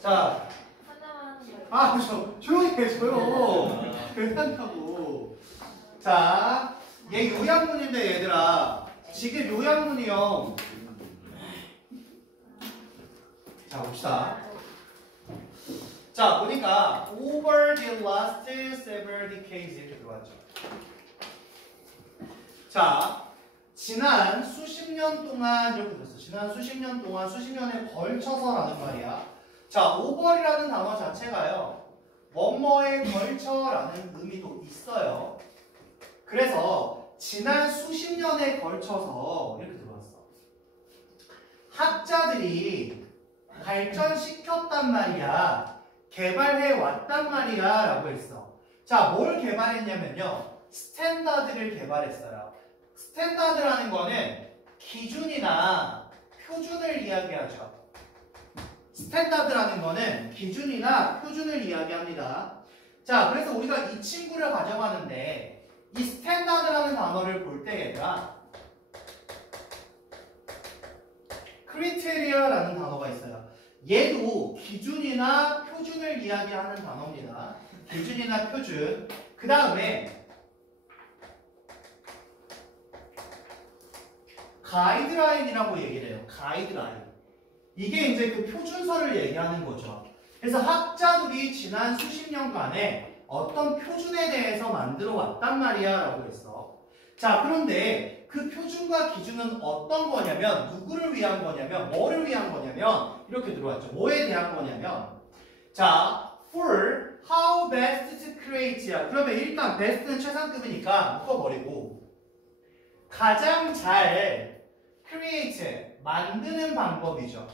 자, 조용히 해줘요. 괜찮다고. 자, 얘 요약문인데 얘들아, 지금 요약문이요. 자, 봅시다. 자, 보니까 over the last several decades 이렇게 들어왔죠. 자, 지난 수십 년 동안 이렇게 됐어. 지난 수십 년 동안, 수십 년에 걸쳐서라는 말이야. 자, over이라는 단어 자체가요, 뭐뭐에 걸쳐라는 의미도 있어요. 그래서 지난 수십 년에 걸쳐서 이렇게 들어왔어. 학자들이 발전시켰단 말이야. 개발해 왔단 말이야 라고 했어. 자, 뭘 개발했냐면요, 스탠다드를 개발했어요. 스탠다드라는 거는 기준이나 표준을 이야기하죠. 스탠다드라는 거는 기준이나 표준을 이야기합니다. 자, 그래서 우리가 이 친구를 가져가는데 이 스탠다드라는 단어를 볼 때 얘들아, 크리테리아라는 단어가 있어요. 얘도 기준이나 표준을 이야기하는 단어입니다. 기준이나 표준. 그 다음에 가이드라인이라고 얘기를 해요. 가이드라인. 이게 이제 그 표준서를 얘기하는 거죠. 그래서 학자들이 지난 수십 년간에 어떤 표준에 대해서 만들어 왔단 말이야 라고 했어. 자, 그런데 그 표준과 기준은 어떤 거냐면, 누구를 위한 거냐면, 뭐를 위한 거냐면 이렇게 들어왔죠. 뭐에 대한 거냐면, 자, for how best to create야. 그러면 일단 best는 최상급이니까 묶어버리고, 가장 잘 create, 만드는 방법이죠.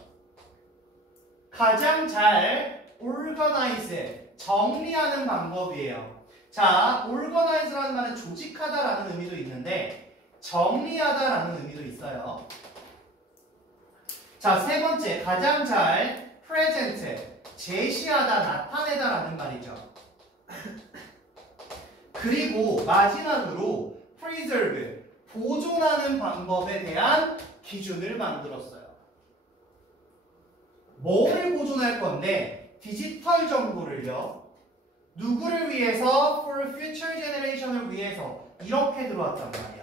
가장 잘 organize, 정리하는 방법이에요. 자, organize라는 말은 조직하다라는 의미도 있는데 정리하다라는 의미도 있어요. 자, 세 번째, 가장 잘 present, 제시하다, 나타내다라는 말이죠. 그리고 마지막으로 preserve, 보존하는 방법에 대한 기준을 만들었어요. 뭐를 보존할 건데? 디지털 정보를요. 누구를 위해서? For future generation을 위해서. 이렇게 들어왔단 말이야.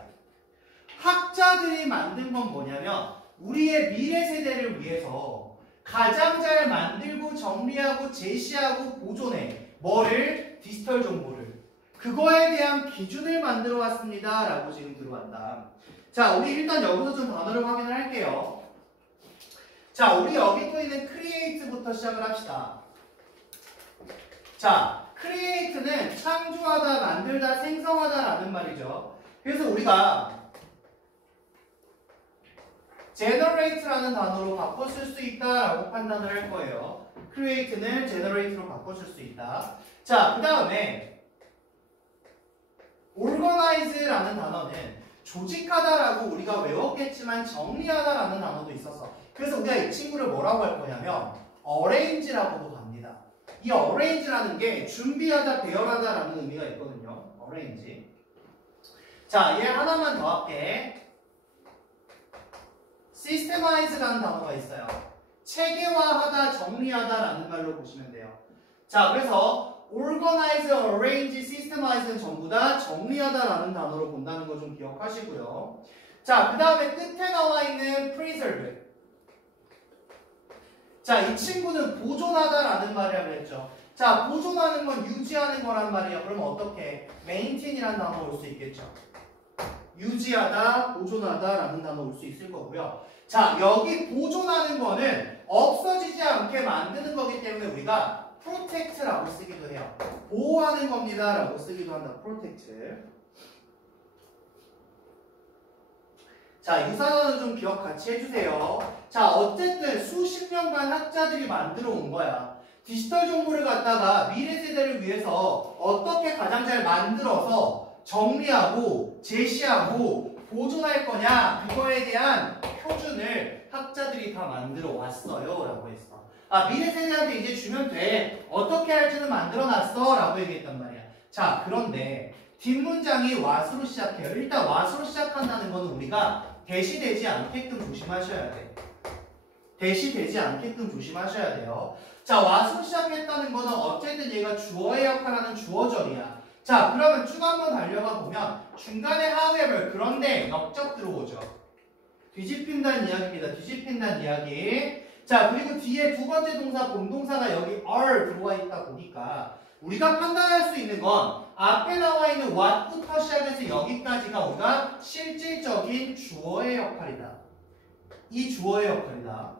학자들이 만든 건 뭐냐면 우리의 미래 세대를 위해서 가장 잘 만들고 정리하고 제시하고 보존해. 뭐를? 디지털 정보를. 그거에 대한 기준을 만들어 왔습니다 라고 지금 들어왔다. 자, 우리 일단 여기서 좀 단어를 확인을 할게요. 자, 우리 여기 또 있는 create부터 시작을 합시다. 자, create는 창조하다, 만들다, 생성하다라는 말이죠. 그래서 우리가 generate라는 단어로 바꿔쓸 수 있다라고 판단을 할 거예요. create는 generate로 바꿔줄 수 있다. 자, 그 다음에 organize라는 단어는 조직하다라고 우리가 외웠겠지만 정리하다라는 단어도 있었어. 그래서 우리가 이 친구를 뭐라고 할 거냐면 arrange라고도 합니다. 이 arrange라는 게 준비하다, 배열하다라는 의미가 있거든요. arrange. 자, 얘 하나만 더 할게. systemize라는 단어가 있어요. 체계화하다, 정리하다라는 말로 보시면 돼요. 자, 그래서 organize, arrange, systemize는 전부 다 정리하다라는 단어로 본다는 거 좀 기억하시고요. 자, 그 다음에 끝에 나와 있는 preserve. 자, 이 친구는 보존하다라는 말이라고 했죠. 자, 보존하는 건 유지하는 거란 말이에요. 그러면 어떻게? maintain이라는 단어 올 수 있겠죠. 유지하다, 보존하다라는 단어 올 수 있을 거고요. 자, 여기 보존하는 거는 없어지지 않게 만드는 거기 때문에 우리가 protect라고 쓰기도 해요. 보호하는 겁니다 라고 쓰기도 한다. protect. 자, 이 단어는 좀 기억 같이 해주세요. 자, 어쨌든 수십 년간 학자들이 만들어 온 거야. 디지털 정보를 갖다가 미래 세대를 위해서 어떻게 가장 잘 만들어서 정리하고 제시하고 보존할 거냐, 그거에 대한 표준을 학자들이 다 만들어 왔어요 라고 했어. 아, 미래 세대한테 이제 주면 돼. 어떻게 할지는 만들어 놨어 라고 얘기했단 말이야. 자, 그런데 뒷문장이 what으로 시작해요. 일단 what으로 시작한다는 거는 우리가 대시되지 않게끔 조심하셔야 돼. 대시되지 않게끔 조심하셔야 돼요. 자, what으로 시작했다는 거는 어쨌든 얘가 주어의 역할하는 주어절이야. 자, 그러면 쭉 한번 달려가 보면 중간에 however, 그런데 역적 들어오죠. 뒤집힌다는 이야기입니다. 뒤집힌다는 이야기. 자, 그리고 뒤에 두 번째 동사 본동사가 여기 are 들어와 있다 보니까 우리가 판단할 수 있는 건 앞에 나와 있는 what부터 시작해서 여기까지가 우리가 실질적인 주어의 역할이다. 이 주어의 역할이다.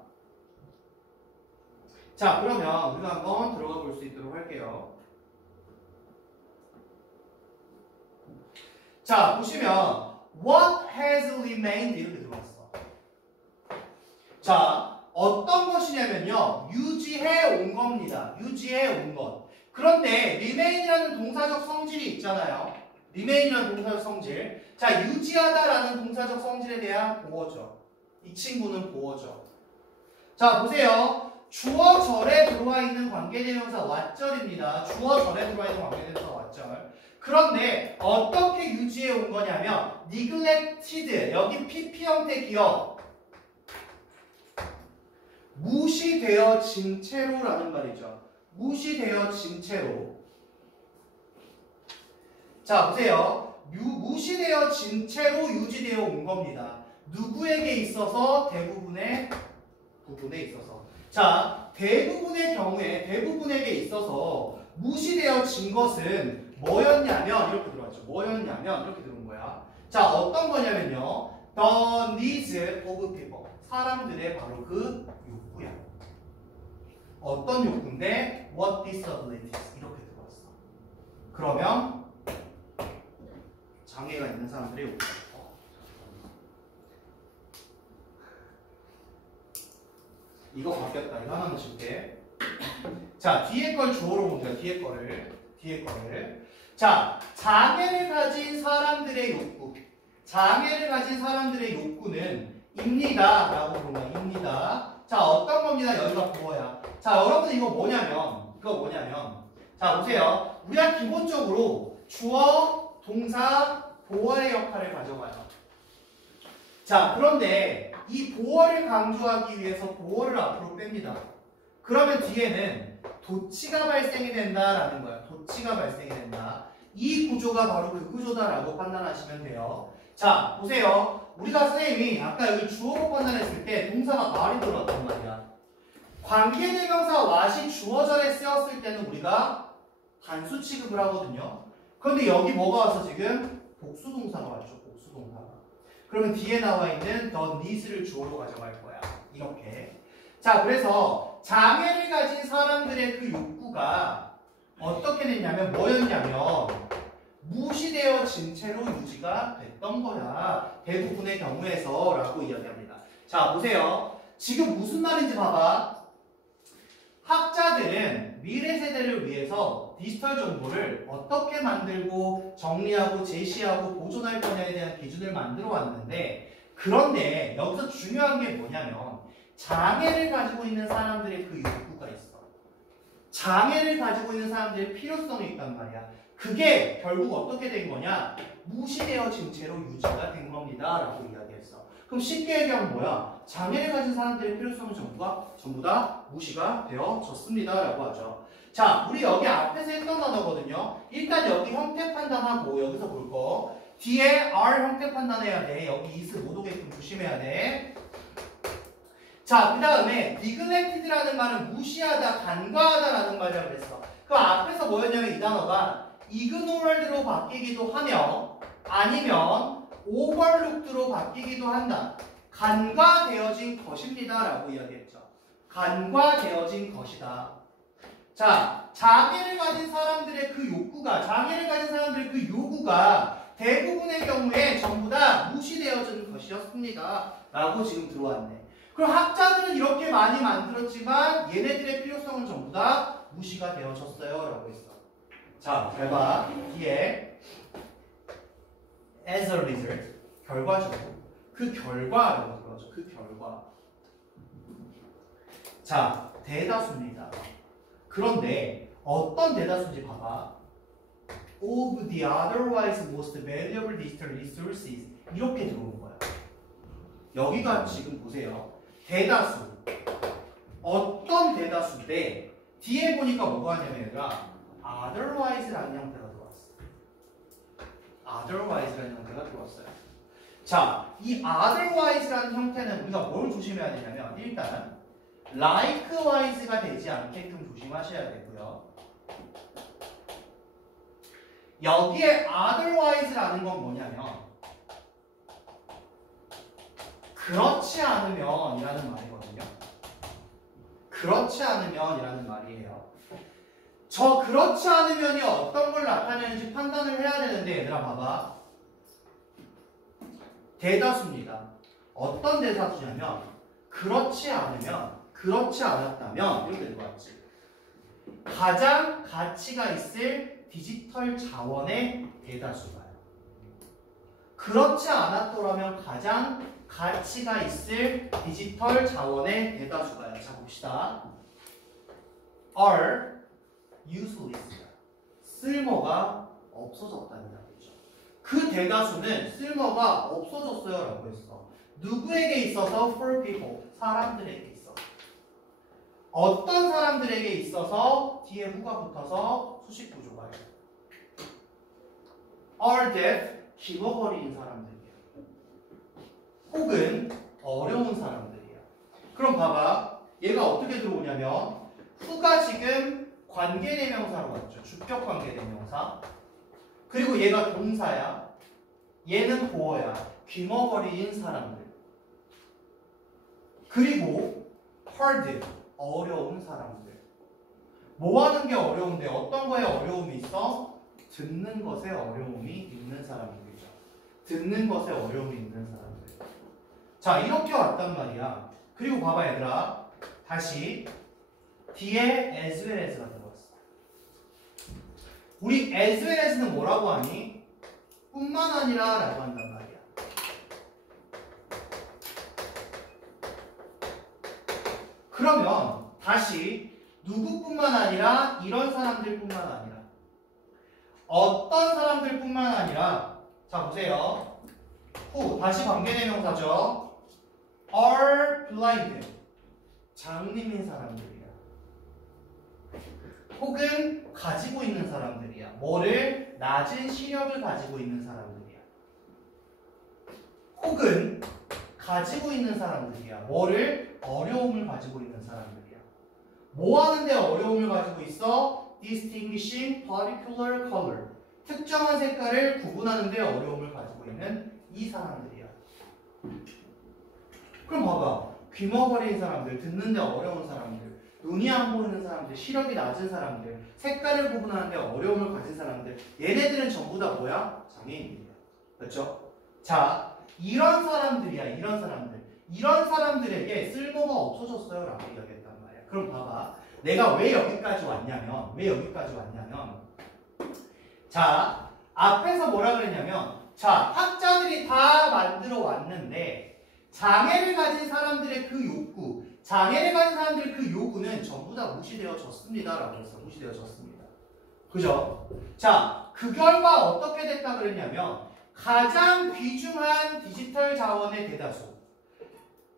자, 그러면 우리가 한번 들어가 볼 수 있도록 할게요. 자, 보시면 what has remained 이렇게 들어왔어. 자, 어떤 것이냐면요. 유지해 온 겁니다. 유지해 온 것. 그런데 remain이라는 동사적 성질이 있잖아요. remain이라는 동사적 성질. 자, 유지하다라는 동사적 성질에 대한 보어죠. 이 친구는 보어죠. 자, 보세요. 주어절에 들어와 있는 관계대명사 what절입니다. 주어절에 들어와 있는 관계대명사 what절. 그런데 어떻게 유지해 온 거냐면 neglected, 여기 PP 형태 기억, 무시되어진 채로라는 말이죠. 무시되어진 채로. 자, 보세요. 무시되어진 채로 유지되어 온 겁니다. 누구에게 있어서? 대부분의 부분에 있어서. 자, 대부분의 경우에 대부분에게 있어서 무시되어진 것은 뭐였냐면 이렇게 들어왔죠. 뭐였냐면 이렇게 들어온 거야. 자, 어떤 거냐면요. The needs of people. 사람들의 바로 그 욕구야. 어떤 욕구인데? What disabilities. 이렇게 들어왔어. 그러면 장애가 있는 사람들의 욕구. 이거 바뀌었다. 이거 하나만 줄게. 자, 뒤에 걸 주어로 볼게요. 뒤에 거를. 자, 장애를 가진 사람들의 욕구. 장애를 가진 사람들의 욕구는 입니다. 라고 보면 입니다. 자, 어떤 겁니다. 여기가 보어야. 자, 여러분 이거 뭐냐면 자, 보세요. 우리가 기본적으로 주어, 동사, 보어의 역할을 가져가요. 자, 그런데 이 보어를 강조하기 위해서 보어를 앞으로 뺍니다. 그러면 뒤에는 도치가 발생이 된다라는 거야. 도치가 발생이 된다. 이 구조가 바로 그 구조다라고 판단하시면 돼요. 자, 보세요. 우리가 선생님이 아까 여기 주어로 판단했을 때 동사가 말이 들어왔단 말이야. 관계대명사 what이 주어절에 쓰였을 때는 우리가 단수 취급을 하거든요. 그런데 여기 뭐가 와서 지금 복수동사가 왔죠. 복수동사가. 그러면 뒤에 나와 있는 the needs를 주어로 가져갈 거야. 이렇게. 자, 그래서 장애를 가진 사람들의 그 욕구가 어떻게 됐냐면 뭐였냐면 무시되어진 채로 유지가 됐던 거야. 대부분의 경우에서 라고 이야기합니다. 자, 보세요. 지금 무슨 말인지 봐봐. 학자들은 미래 세대를 위해서 디지털 정보를 어떻게 만들고 정리하고 제시하고 보존할 거냐에 대한 기준을 만들어 왔는데, 그런데 여기서 중요한 게 뭐냐면 장애를 가지고 있는 사람들의 그 욕구가 있어. 장애를 가지고 있는 사람들의 필요성이 있단 말이야. 그게 결국 어떻게 된 거냐? 무시되어진 채로 유지가 된 겁니다 라고 이야기했어. 그럼 쉽게 얘기하면 뭐야? 장애를 가진 사람들의 필요성은 전부 다 무시가 되어졌습니다 라고 하죠. 자, 우리 여기 앞에서 했던 단어거든요. 일단 여기 형태 판단하고 여기서 볼 거. 뒤에 R 형태 판단해야 돼. 여기 is 못 오게끔 조심해야 돼. 자, 그 다음에 neglected라는 말은 무시하다, 간과하다라는 말이라고 그랬어. 그 앞에서 뭐였냐면 이 단어가 ignored로 바뀌기도 하며 아니면 overlooked로 바뀌기도 한다. 간과되어진 것입니다 라고 이야기했죠. 간과되어진 것이다. 자, 장애를 가진 사람들의 그 요구가 대부분의 경우에 전부 다 무시되어진 것이었습니다 라고 지금 들어왔네. 그럼 학자들은 이렇게 많이 만들었지만 얘네들의 필요성은 전부 다 무시가 되어졌어요 라고 했어. 자, 잘 봐. 뒤에 as a result, 결과적으로. 그 결과라고 들어가죠. 그 결과. 자, 대다수입니다. 그런데 어떤 대다수인지 봐봐. of the otherwise most valuable digital resources 이렇게 들어오는 거야. 여기가 지금 보세요. 대다수. 대다수인데 뒤에 보니까 뭐가 하냐면 얘들아 otherwise라는 형태가 들어왔어. otherwise라는 형태가 들어왔어요. 자, 이 otherwise라는 형태는 우리가 뭘 조심해야 되냐면 일단 likewise가 되지 않게끔 조심하셔야 되고요. 여기에 otherwise라는 건 뭐냐면 그렇지 않으면 이라는 말이거든요. 그렇지 않으면 이라는 말이에요. 저 그렇지 않으면이 어떤 걸 나타내는지 판단을 해야 되는데 얘들아 봐봐. 대다수입니다. 어떤 대다수냐면 그렇지 않으면 그렇지 않았다면 이렇게 될 것 같지. 가장 가치가 있을 디지털 자원의 대다수가요. 그렇지 않았더라면 가장 가치가 있을 디지털 자원의 대다수가요. 자 봅시다. are useless. 쓸모가 없어졌다는 말이죠. 그 대다수는 쓸모가 없어졌어요 라고 했어. 누구에게 있어서? for people. 사람들에게 있어. 어떤 사람들에게 있어서 뒤에 후가 붙어서 수식 구조가 해요. are deaf. 죽어버린 사람들이야. 혹은 어려운 사람들이야. 그럼 봐봐. 얘가 어떻게 들어오냐면 후가 지금 관계대명사로 왔죠. 주격 관계대명사. 그리고 얘가 동사야. 얘는 보어야. 귀머거리인 사람들. 그리고 hard. 어려운 사람들. 뭐 하는 게 어려운데 어떤 거에 어려움이 있어? 듣는 것에 어려움이 있는 사람들이죠. 듣는 것에 어려움이 있는 사람들. 자, 이렇게 왔단 말이야. 그리고 봐봐 얘들아. 다시 뒤에 as well as가 들어왔어. 우리 as well as는 뭐라고 하니? 뿐만 아니라 라고 한단 말이야. 그러면 다시 누구뿐만 아니라 이런 사람들뿐만 아니라 어떤 사람들뿐만 아니라 자 보세요. who 다시 관계대명사죠. are blind. 장님인 사람들이야. 혹은 가지고 있는 사람들이야. 뭐를? 낮은 시력을 가지고 있는 사람들이야. 혹은 가지고 있는 사람들이야. 뭐를? 어려움을 가지고 있는 사람들이야. 뭐 하는데 어려움을 가지고 있어? distinguishing particular color. 특정한 색깔을 구분하는 데 어려움을 가지고 있는 이 사람들이야. 그럼 봐봐. 귀머거리는 사람들, 듣는데 어려운 사람들, 눈이 안 보이는 사람들, 시력이 낮은 사람들, 색깔을 구분하는 데 어려움을 가진 사람들, 얘네들은 전부 다 뭐야? 장애인이야. 그렇죠? 자, 이런 사람들이야. 이런 사람들. 이런 사람들에게 쓸모가 없어졌어요 라고 이야기했단 말이야. 그럼 봐봐. 내가 왜 여기까지 왔냐면 자, 앞에서 뭐라 그랬냐면 자, 학자들이 다 만들어 왔는데 장애를 가진 사람들의 그 욕구, 장애를 가진 사람들의 그 요구는 전부 다 무시되어졌습니다 라고 했어. 무시되어졌습니다. 그죠? 자, 그 결과 어떻게 됐다 그랬냐면 가장 귀중한 디지털 자원의 대다수,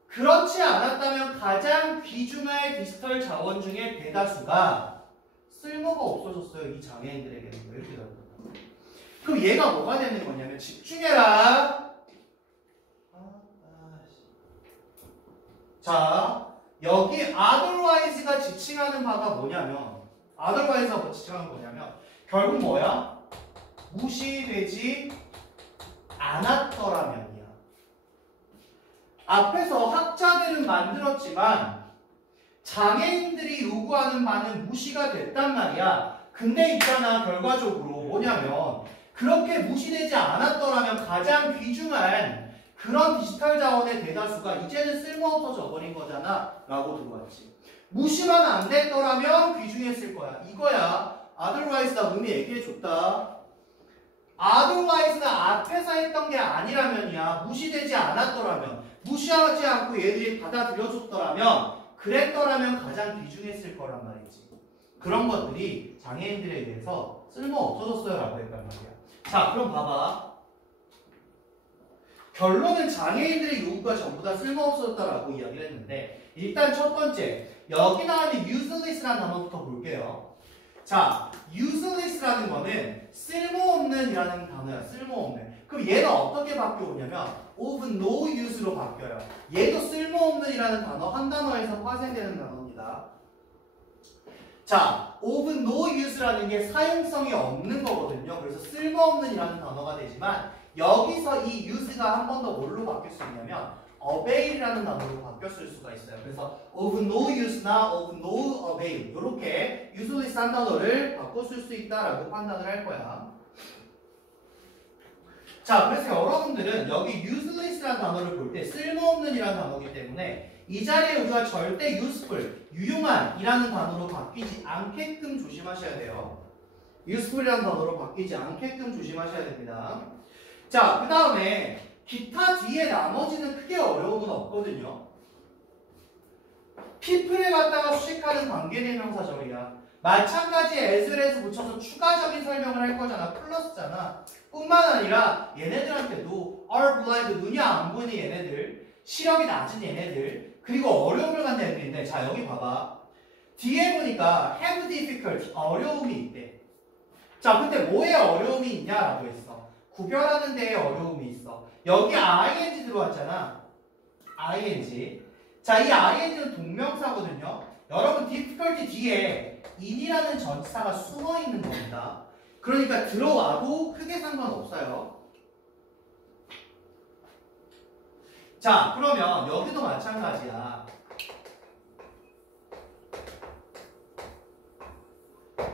그렇지 않았다면 가장 귀중한 디지털 자원 중에 대다수가 쓸모가 없어졌어요. 이 장애인들에게는. 이렇게 되는 거예요. 그럼 얘가 뭐가 되는 거냐면 집중해라. 자, 여기 otherwise가 지칭하는 바가 뭐냐면 otherwise가 지칭하는 거냐면 결국 뭐야? 무시되지 않았더라면이야. 앞에서 학자들은 만들었지만 장애인들이 요구하는 바는 무시가 됐단 말이야. 근데 있잖아, 결과적으로 뭐냐면 그렇게 무시되지 않았더라면 가장 귀중한 그런 디지털 자원의 대다수가 이제는 쓸모없어져 버린 거잖아 라고 들어왔지. 무시만 안 됐더라면 귀중했을 거야. 이거야. otherwise가 의미 얘기해줬다. otherwise가 앞에서 했던 게 아니라면이야. 무시되지 않았더라면, 무시하지 않고 얘들이 받아들여줬더라면, 그랬더라면 가장 귀중했을 거란 말이지. 그런 것들이 장애인들에 의해서 쓸모 없어졌어요 라고 했단 말이야. 자, 그럼 봐봐. 결론은 장애인들의 요구가 전부 다 쓸모 없어졌다라고 이야기를 했는데 일단 첫 번째, 여기 나오는 useless라는 단어부터 볼게요. 자, useless라는 거는 쓸모없는이라는 단어야. 쓸모없는. 그럼 얘는 어떻게 바뀌어오냐면 of no use로 바뀌어요. 얘도 쓸모없는이라는 단어 한 단어에서 파생되는 단어입니다. 자, of no use라는 게 사용성이 없는 거거든요. 그래서 쓸모없는이라는 단어가 되지만 여기서 이 use가 한 번 더 뭘로 바뀔 수 있냐면 avail이라는 단어로 바뀌었을 수가 있어요. 그래서 of no use나 of no avail 이렇게 useless 한 단어를 바꿨을 수 있다라고 판단을 할 거야. 자, 그래서 여러분들은 여기 useless라는 단어를 볼 때 쓸모없는이라는 단어이기 때문에 이 자리에 우리가 절대 useful, 유용한이라는 단어로 바뀌지 않게끔 조심하셔야 돼요. useful이라는 단어로 바뀌지 않게끔 조심하셔야 됩니다. 자, 그 다음에 기타 뒤에 나머지는 크게 어려움은 없거든요. people을 갖다가 수식하는 관계된 형사절이야. 마찬가지 as에서 붙여서 추가적인 설명을 할 거잖아. 플러스잖아. 뿐만 아니라 얘네들한테도 are blind, 눈이 안 보이는 얘네들, 시력이 낮은 얘네들, 그리고 어려움을 갖는 애들인데, 자 여기 봐봐. 뒤에 보니까 have difficulty, 어려움이 있대. 자, 근데 뭐에 어려움이 있냐라고 했어. 구별하는 데에 어려움이 있어. 여기 ing 들어왔잖아. ing. 자, 이 ing는 동명사거든요. 여러분 difficulty 뒤에 in이라는 전치사가 숨어 있는 겁니다. 그러니까 들어와도 크게 상관없어요. 자, 그러면 여기도 마찬가지야.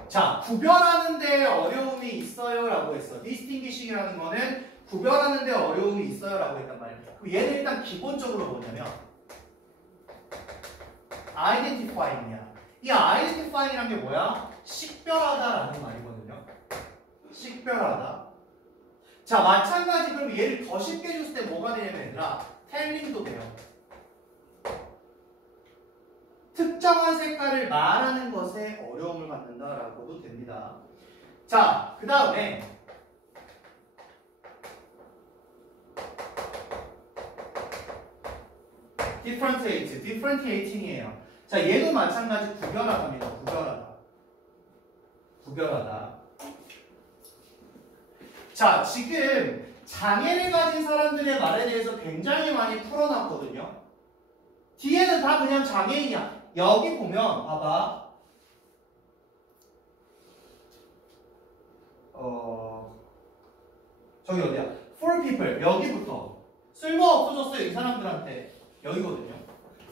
자, 구별하는 데 어려움이 있어요 라고 했어. distinguishing이라는 거는 구별하는 데 어려움이 있어요 라고 했단 말이야. 그럼 얘는 일단 기본적으로 뭐냐면 identifying이야. 이 identifying이란 게 뭐야? 식별하다라는 말이거든요. 식별하다. 자, 마찬가지. 그럼 얘를 더 쉽게 줬을 때 뭐가 되냐면 얘들아, telling도 돼요. 특정한 색깔을 말하는 것에 어려움을 갖는다라고도 됩니다. 자, 그 다음에 differentiating이에요. 자, 얘도 마찬가지 구별하다입니다. 구별하다. 자, 지금 장애를 가진 사람들의 말에 대해서 굉장히 많이 풀어놨거든요. 뒤에는 다 그냥 장애인이야. 여기 보면 봐봐. 저기 어디야? For people. 여기부터 쓸모 없어졌어요. 이 사람들한테. 여기거든요.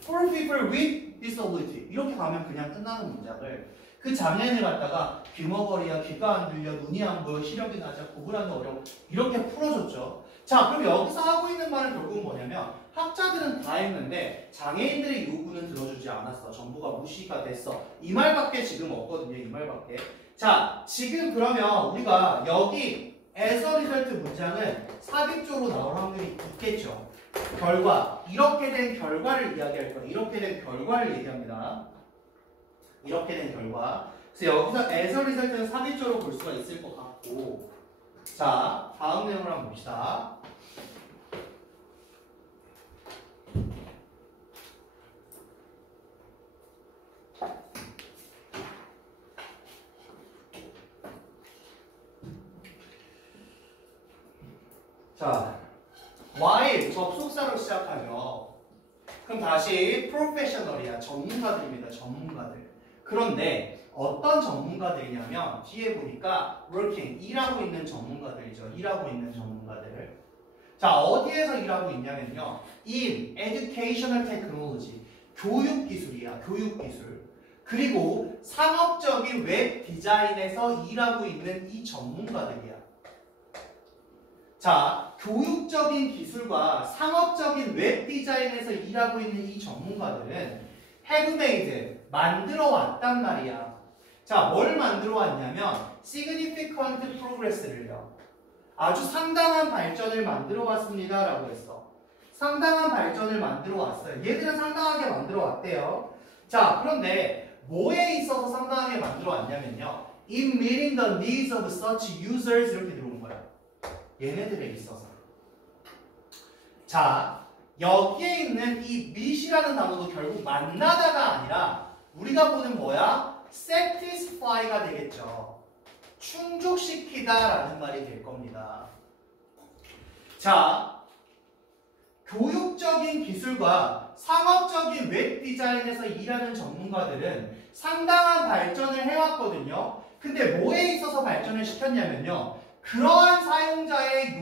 For people with disability. 이렇게 가면 그냥 끝나는 문장을 그 장애인을 갖다가 귀머거리야, 귀가 안 들려, 눈이 안 보여, 시력이 낮아, 구분하기 어려워. 이렇게 풀어줬죠. 자, 그럼 여기서 하고 있는 말은 결국은 뭐냐면 학자들은 다 했는데 장애인들의 요구는 들어주지 않았어. 전부가 무시가 됐어. 이 말밖에 지금 없거든요. 이 말밖에. 자, 지금 그러면 우리가 여기 as a result 문장은 삽입조로 나올 확률이 있겠죠. 결과, 이렇게 된 결과를 이야기할 거예요. 이렇게 된 결과를 얘기합니다. 이렇게 된 결과. 그래서 여기서 as a result는 삽입조로 볼 수가 있을 것 같고. 자, 다음 내용을 한번 봅시다. 자, while 접속사로 시작하죠. 그럼 다시 professional이야. 전문가들입니다. 전문가들. 그런데 어떤 전문가들이냐면 뒤에 보니까 working, 일하고 있는 전문가들이죠. 일하고 있는 전문가들. 자, 어디에서 일하고 있냐면요. in educational technology, 교육기술이야. 교육기술. 그리고 상업적인 웹 디자인에서 일하고 있는 이 전문가들이야. 자, 교육적인 기술과 상업적인 웹 디자인에서 일하고 있는 이 전문가들은 have made, 만들어 왔단 말이야. 자, 뭘 만들어 왔냐면 significant progress를요. 아주 상당한 발전을 만들어 왔습니다 라고 했어. 상당한 발전을 만들어 왔어요. 얘들은 상당하게 만들어 왔대요. 자, 그런데 뭐에 있어서 상당하게 만들어 왔냐면요. in meeting the needs of such users 이렇게 들어온 거야. 얘네들에 있어서. 자, 여기에 있는 이 meet이라는 단어도 결국 만나다가 아니라 우리가 보는 뭐야? satisfy가 되겠죠. 충족시키다라는 말이 될 겁니다. 자, 교육적인 기술과 상업적인 웹 디자인에서 일하는 전문가들은 상당한 발전을 해왔거든요. 근데 뭐에 있어서 발전을 시켰냐면요. 그러한 사용자의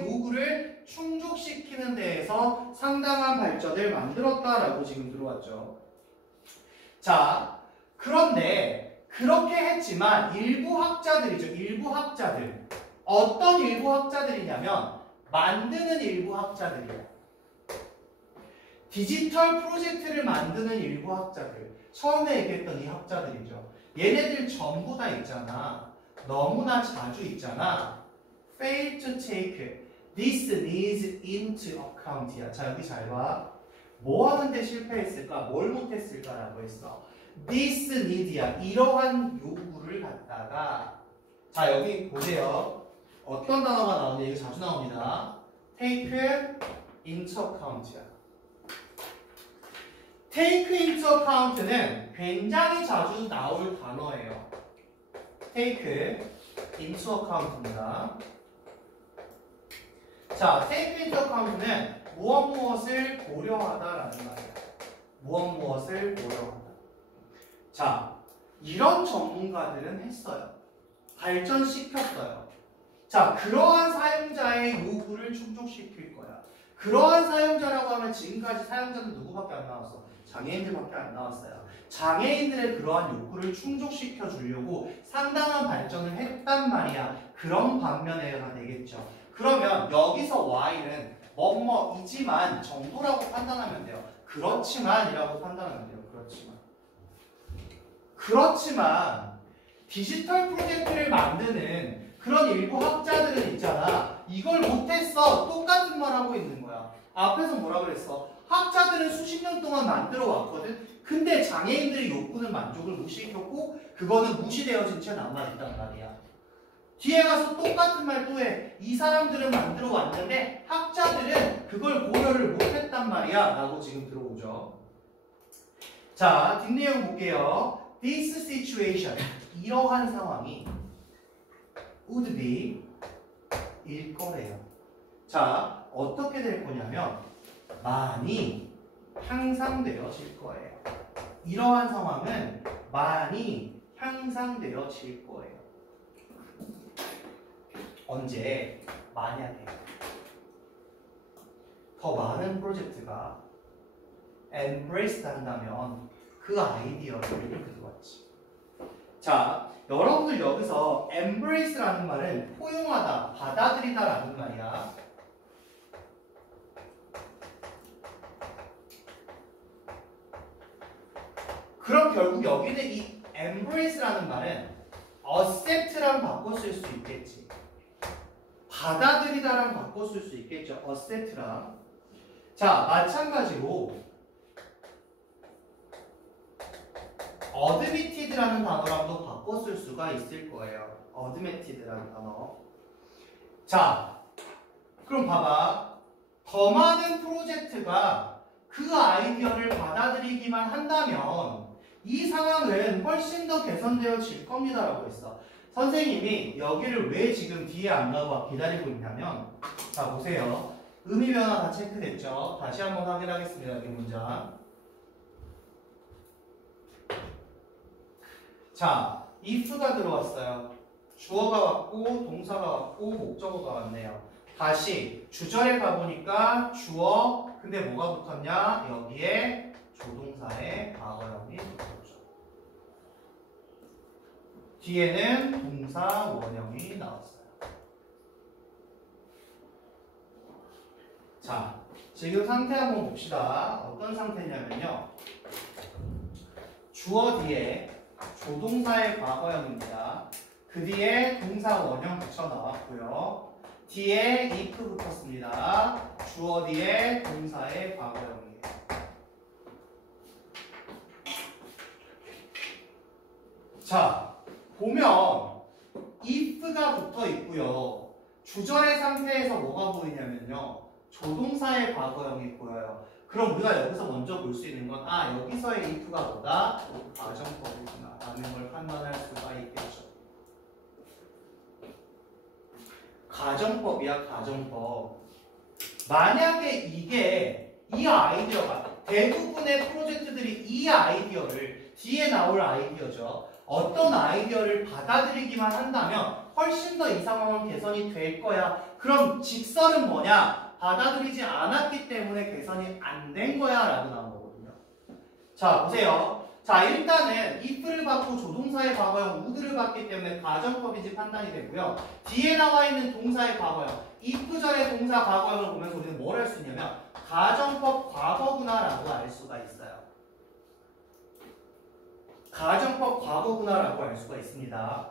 요구를 충족시키는 데에서 상당한 발전을 만들었다라고 지금 들어왔죠. 자, 그런데 그렇게 했지만 일부 학자들. 어떤 일부 학자들이냐면 만드는 일부 학자들이에요. 디지털 프로젝트를 만드는 일부 학자들. 처음에 얘기했던 이 학자들이죠. 얘네들 전부 다 있잖아. 너무나 자주 있잖아. fail to take this needs into account이야. 자, 여기 잘 봐. 뭐 하는데 실패했을까? 뭘 못했을까라고 했어. this need야. 이러한 요구를 갖다가 자, 여기 보세요. 어떤 단어가 나오는데 이거 자주 나옵니다. take into account야. take into account는 굉장히 자주 나올 단어예요. take into account입니다. 자, take into account는 무엇을 고려하다라는 말이에요. 무엇을 고려하다. 자, 이런 전문가들은 했어요. 발전시켰어요. 자, 그러한 사용자의 요구를 충족시킬 거야. 그러한 사용자라고 하면 지금까지 사용자는 누구밖에 안 나왔어? 장애인들밖에 안 나왔어요. 장애인들의 그러한 요구를 충족시켜 주려고 상당한 발전을 했단 말이야. 그런 반면에가 되겠죠. 그러면 여기서 Y는 뭐뭐이지만 정도라고 판단하면 돼요. 그렇지만이라고 판단하면 돼요. 그렇지만 디지털 프로젝트를 만드는 그런 일부 학자들은 있잖아. 이걸 못했어. 똑같은 말 하고 있는 거야. 앞에서 뭐라 그랬어? 학자들은 수십 년 동안 만들어 왔거든. 근데 장애인들의 욕구는 만족을 못 시켰고 그거는 무시되어진 채 남아있단 말이야. 뒤에 가서 똑같은 말 또 해. 이 사람들은 만들어 왔는데 학자들은 그걸 고려를 못했단 말이야. 라고 지금 들어오죠. 자, 뒷내용 볼게요. This situation, 이러한 상황이 would be 일 거래요. 자, 어떻게 될 거냐면 많이 향상되어질 거예요. 이러한 상황은 많이 향상되어질 거예요. 언제? 만약에 더 많은 프로젝트가 embrace 한다면 그 아이디어를 가져왔지. 자, 여러분들 여기서 embrace라는 말은 포용하다, 받아들이다라는 말이야. 그럼 결국 여기는 이 embrace라는 말은 accept랑 바꿨을 수 있겠지. 받아들이다랑 바꿨을 수 있겠죠. accept랑. 자, 마찬가지로 admitted라는 단어랑도 바꿨을 수가 있을 거예요. admitted라는 단어. 자, 그럼 봐봐. 더 많은 프로젝트가 그 아이디어를 받아들이기만 한다면 이 상황은 훨씬 더 개선되어질 겁니다라고 했어. 선생님이 여기를 왜 지금 뒤에 안 가고 기다리고 있냐면 자, 보세요. 의미 변화 다 체크됐죠? 다시 한번 확인하겠습니다. 이 문장. 자, if가 들어왔어요. 주어가 왔고 동사가 왔고 목적어가 왔네요. 다시 주절에 가보니까 주어 근데 뭐가 붙었냐? 여기에 조동사의 과거형이 붙었죠. 뒤에는 동사 원형이 나왔어요. 자, 지금 상태 한번 봅시다. 어떤 상태냐면요. 주어 뒤에 조동사의 과거형입니다. 그 뒤에 동사 원형 붙여 나왔고요. 뒤에 if 붙었습니다. 주어 뒤에 동사의 과거형이에요. 자, 보면 if가 붙어 있고요. 주절의 상태에서 뭐가 보이냐면요. 조동사의 과거형이 보여요. 그럼 우리가 여기서 먼저 볼 수 있는 건 여기서의 if가 뭐다? 가정법이구나 라는 걸 판단할 수가 있겠죠. 가정법이야, 가정법. 만약에 이 아이디어가 대부분의 프로젝트들이 이 아이디어를 뒤에 나올 아이디어죠. 어떤 아이디어를 받아들이기만 한다면 훨씬 더 이 상황은 개선이 될 거야. 그럼 직설은 뭐냐? 받아들이지 않았기 때문에 개선이 안 된 거야 라고 나온 거거든요. 자, 보세요. 자, 일단은 if를 받고 조동사의 과거형 would를 받기 때문에 가정법인지 판단이 되고요. 뒤에 나와 있는 동사의 과거형, if 전의 동사 과거형을 보면서 우리는 뭘 할 수 있냐면 가정법 과거구나라고 알 수가 있어요. 가정법 과거구나라고 알 수가 있습니다.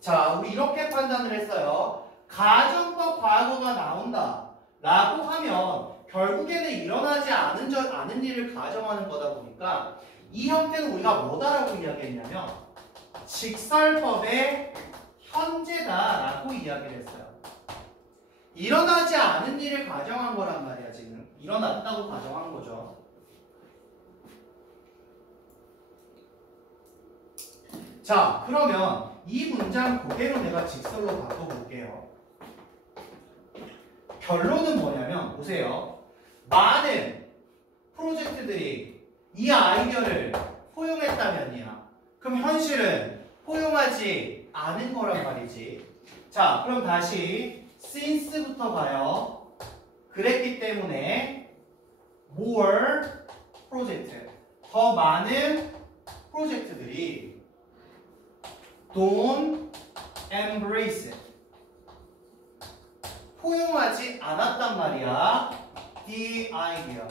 자, 우리 이렇게 판단을 했어요. 가정법 과거가 나온다 라고 하면 결국에는 일어나지 않은 일을 가정하는 거다 보니까 이 형태는 우리가 뭐다라고 이야기했냐면 직설법의 현재다라고 이야기를 했어요. 일어나지 않은 일을 가정한 거란 말이야. 지금 일어났다고 가정한 거죠. 자, 그러면 이 문장 그대로 내가 직설로 바꿔볼게요. 결론은 뭐냐면 보세요. 많은 프로젝트들이 이 아이디어를 포용했다면이야. 그럼 현실은 포용하지 않은 거란 말이지. 자, 그럼 다시 since부터 가요. 그랬기 때문에 more 프로젝트, 더 많은 프로젝트들이 don't embrace it, 포용하지 않았단 말이야. the idea,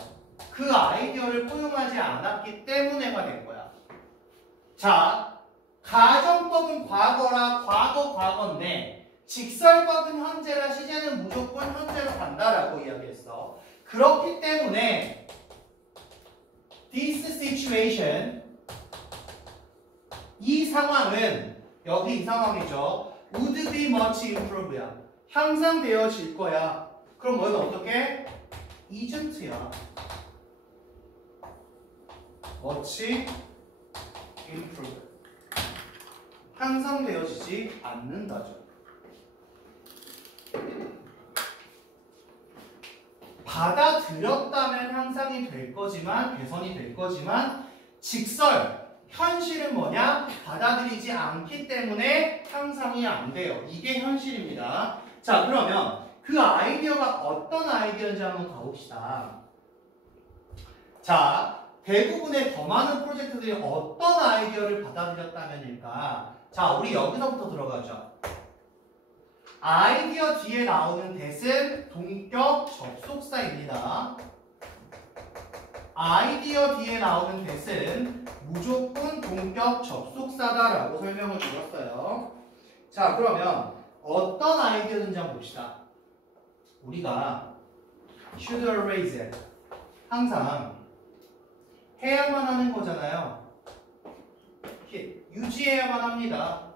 그 아이디어를 포용하지 않았기 때문에가 된 거야. 자, 가정법은 과거라 과거인데 직설법은 현재라 시제는 무조건 현재로 간다라고 이야기했어. 그렇기 때문에 this situation, 이 상황은 여기 이 상황이죠. would be much improved야. 향상되어질 거야. 그럼 뭐는 어떻게? isn't야. much improved. 향상되어지지 않는다죠. 받아들였다면 향상이 될 거지만, 개선이 될 거지만, 직설, 현실은 뭐냐? 받아들이지 않기 때문에 향상이 안 돼요. 이게 현실입니다. 자, 그러면 그 아이디어가 어떤 아이디어인지 한번 가봅시다. 자, 대부분의 더 많은 프로젝트들이 어떤 아이디어를 받아들였다면일까? 자, 우리 여기서부터 들어가죠. 아이디어 뒤에 나오는 that은 동격 접속사입니다. 아이디어 뒤에 나오는 that은 무조건 동격 접속사다라고 설명을 드렸어요. 자, 그러면 어떤 아이디어인지 한번 봅시다. 우리가 should raise it, 항상 해야만 하는 거잖아요. 유지해야만 합니다.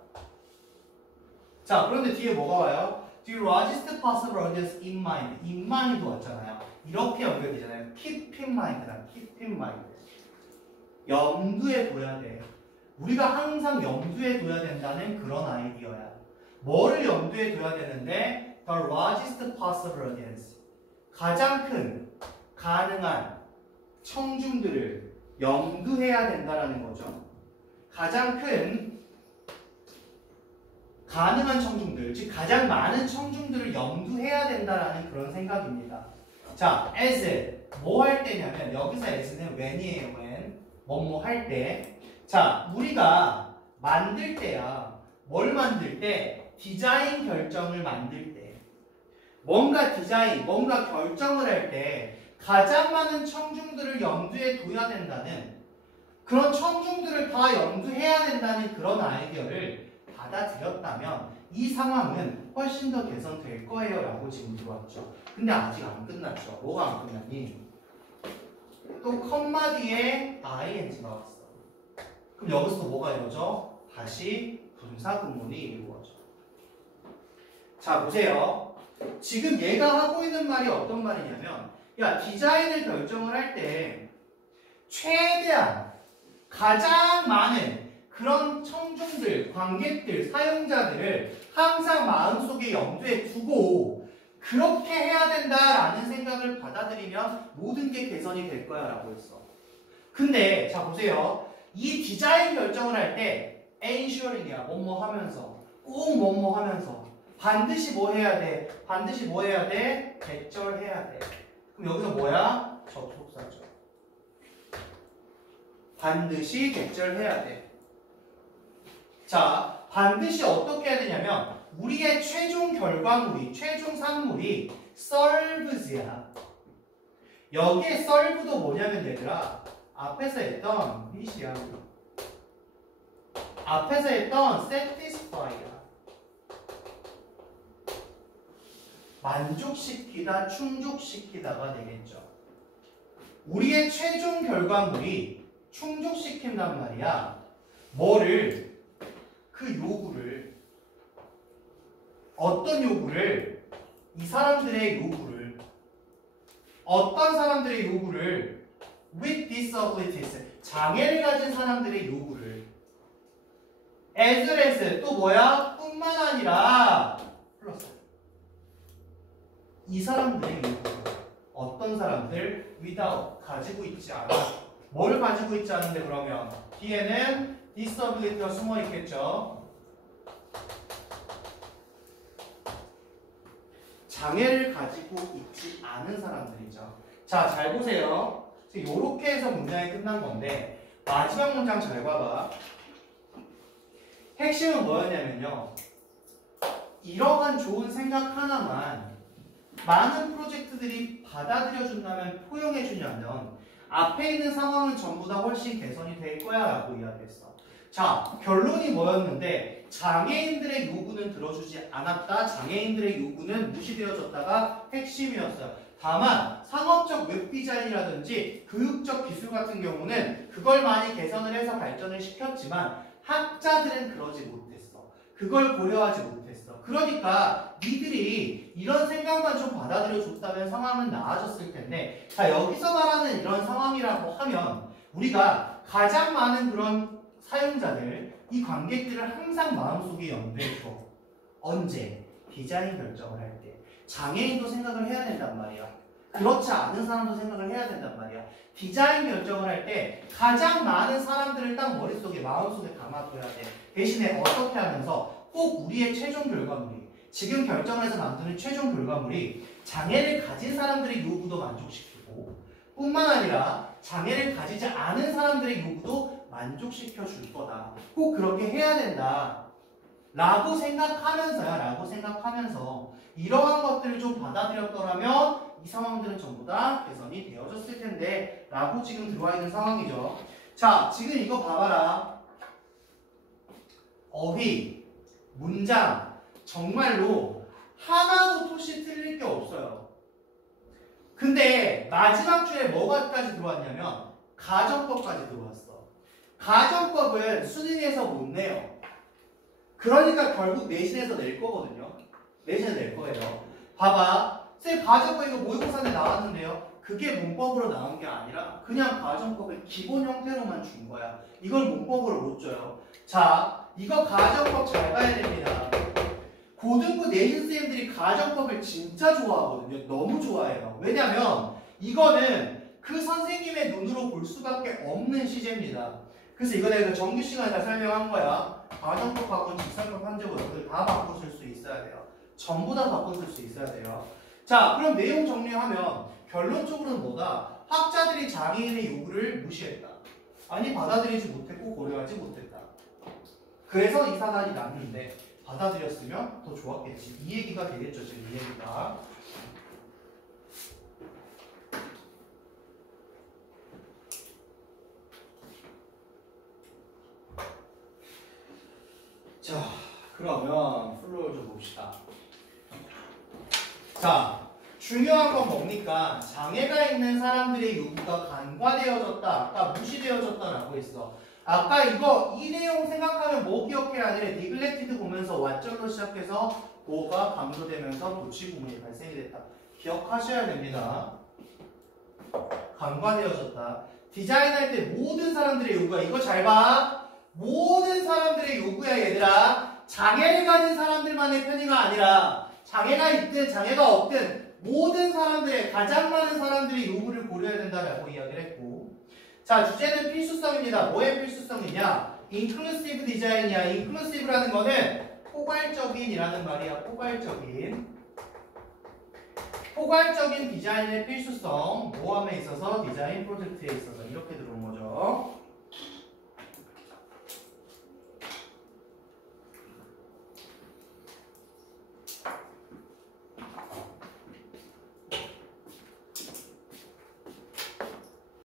자, 그런데 뒤에 뭐가 와요? 뒤에 largest possible audience in mind, in mind도 왔잖아요. 이렇게 연결되잖아요. keep in mind랑 keep in mind. 염두에 둬야 돼. 우리가 항상 염두에 둬야 된다는 그런 아이디어야. 뭐를 염두에 둬야 되는데 the largest possible audience, 가장 큰 가능한 청중들을 염두해야 된다는 거죠. 가장 큰 가능한 청중들, 즉 가장 많은 청중들을 염두해야 된다는 그런 생각입니다. 자, as, 뭐 할 때냐면 여기서 as는 when이에요. when, 뭐뭐 할 때. 자, 우리가 만들 때야. 뭘 만들 때? 디자인 결정을 만들 때. 뭔가 디자인, 뭔가 결정을 할 때 가장 많은 청중들을 염두에 둬야 된다는, 그런 청중들을 다 염두해야 된다는 그런 아이디어를 받아들였다면 이 상황은 훨씬 더 개선될 거예요 라고 지금 들어왔죠. 근데 아직 안 끝났죠. 뭐가 안 끝났니? 또 컴마 뒤에 ing가 왔어. 그럼 여기서 뭐가 이루어져? 다시 분사구문이 이루어져. 자, 보세요. 지금 얘가 하고 있는 말이 어떤 말이냐면 야 디자인을 결정을 할 때 최대한 가장 많은 그런 청중들, 관객들, 사용자들을 항상 마음속에 염두에 두고 그렇게 해야 된다라는 생각을 받아들이면 모든 게 개선이 될 거야 라고 했어. 근데 자 보세요. 이 디자인 결정을 할 때 ensuring이야. 뭐뭐 하면서 꼭 뭐뭐 하면서 반드시 뭐 해야 돼? 반드시 뭐 해야 돼? 개쩔해야 돼. 그럼 여기서 뭐야? 접속사죠. 반드시 개쩔해야 돼. 자, 반드시 어떻게 해야 되냐면 우리의 최종 결과물이, 최종 산물이 serves야. 여기에 serve도 뭐냐면 얘들아 앞에서 했던 mit이야. 앞에서 했던 satisfy야. 만족시키다, 충족시키다가 되겠죠. 우리의 최종 결과물이 충족시킨단 말이야. 뭐를? 그 요구를. 어떤 요구를? 이 사람들의 요구를. 어떤 사람들의 요구를? With disabilities. 장애를 가진 사람들의 요구를. as well as 또 뭐야? 뿐만 아니라 플러스. 이 사람들의 요구를. 어떤 사람들? without. 가지고 있지 않아. 뭘 가지고 있지 않은데 그러면? 뒤에는 disability가 숨어 있겠죠. 장애를 가지고 있지 않은 사람들이죠. 자, 잘 보세요. 이렇게 해서 문장이 끝난 건데 마지막 문장 잘 봐봐. 핵심은 뭐였냐면요. 이러한 좋은 생각 하나만 많은 프로젝트들이 받아들여준다면, 포용해주냐면 앞에 있는 상황은 전부 다 훨씬 개선이 될 거야 라고 이야기했어. 자, 결론이 뭐였는데 장애인들의 요구는 들어주지 않았다. 장애인들의 요구는 무시되어졌다가 핵심이었어요. 다만 상업적 웹디자인이라든지 교육적 기술 같은 경우는 그걸 많이 개선을 해서 발전을 시켰지만 학자들은 그러지 못했어. 그걸 고려하지 못했어. 그러니까 니들이 이런 생각만 좀 받아들여줬다면 상황은 나아졌을 텐데, 자 여기서 말하는 이런 상황이라고 하면 우리가 가장 많은 그런 사용자들, 이 관객들을 항상 마음속에 염두에 둬. 언제? 디자인 결정을 할 때. 장애인도 생각을 해야 된단 말이야. 그렇지 않은 사람도 생각을 해야 된단 말이야. 디자인 결정을 할 때 가장 많은 사람들을 딱 머릿속에, 마음속에 담아둬야 돼. 대신에 어떻게 하면서 꼭 우리의 최종 결과물이, 지금 결정을 해서 만드는 최종 결과물이 장애를 가진 사람들의 요구도 만족시키고 뿐만 아니라 장애를 가지지 않은 사람들의 요구도 만족시켜 줄 거다. 꼭 그렇게 해야 된다. 라고 생각하면서 이러한 것들을 좀 받아들였더라면 이 상황들은 전부 다 개선이 되어졌을 텐데 라고 지금 들어와 있는 상황이죠. 자, 지금 이거 봐봐라. 어휘, 문장 정말로 하나도 토시 틀릴 게 없어요. 근데 마지막 줄에 뭐가까지 들어왔냐면 가정법까지 들어왔어. 가정법은 수능에서 못 내요. 그러니까 결국 내신에서 낼 거거든요. 내신에서 낼 거예요. 봐봐. 쌤 가정법 이거 모의고사에 나왔는데요. 그게 문법으로 나온 게 아니라 그냥 가정법의 기본 형태로만 준 거야. 이걸 문법으로 못 줘요. 자, 이거 가정법 잘 봐야 됩니다. 고등부 내신쌤들이 가정법을 진짜 좋아하거든요. 너무 좋아해요. 왜냐면 이거는 그 선생님의 눈으로 볼 수밖에 없는 시제입니다. 그래서 이거 내가 정규 시간에 다 설명한 거야. 가정법하고 직선법 한적으로 여러분들 다 바꿔 쓸 수 있어야 돼요. 전부 다 바꿔 쓸 수 있어야 돼요. 자, 그럼 내용 정리하면 결론적으로는 뭐다? 학자들이 장애인의 요구를 무시했다. 아니 받아들이지 못했고 고려하지 못했다. 그래서 이 사단이 났는데 받아들였으면 더 좋았겠지. 이 얘기가 되겠죠. 지금 이 얘기가. 자, 그러면 플로우를 좀 봅시다. 자, 중요한 건 뭡니까? 장애가 있는 사람들의 요구가 간과되어졌다. 아까 무시되어졌다라고 했어. 아까 이 내용 생각하면 뭐 기억해야 돼? 니글렉티드 보면서 왓절로 시작해서 도가 강조되면서 도치 부문이 발생이 됐다. 기억하셔야 됩니다. 간과되어졌다. 디자인할 때 모든 사람들의 요구야. 이거 잘 봐. 모든 사람들의 요구야 얘들아. 장애를 가진 사람들만의 편의가 아니라 장애가 있든 장애가 없든 모든 사람들의 가장 많은 사람들의 요구를 고려해야 된다라고 이야기를 했고, 자 주제는 필수성입니다. 뭐의 필수성이냐? 인클루시브 디자인이야. 인클루시브라는 거는 포괄적인이라는 말이야. 포괄적인 디자인의 필수성, 모함에 있어서 디자인 프로젝트에 있어서 이렇게 들어온 거죠.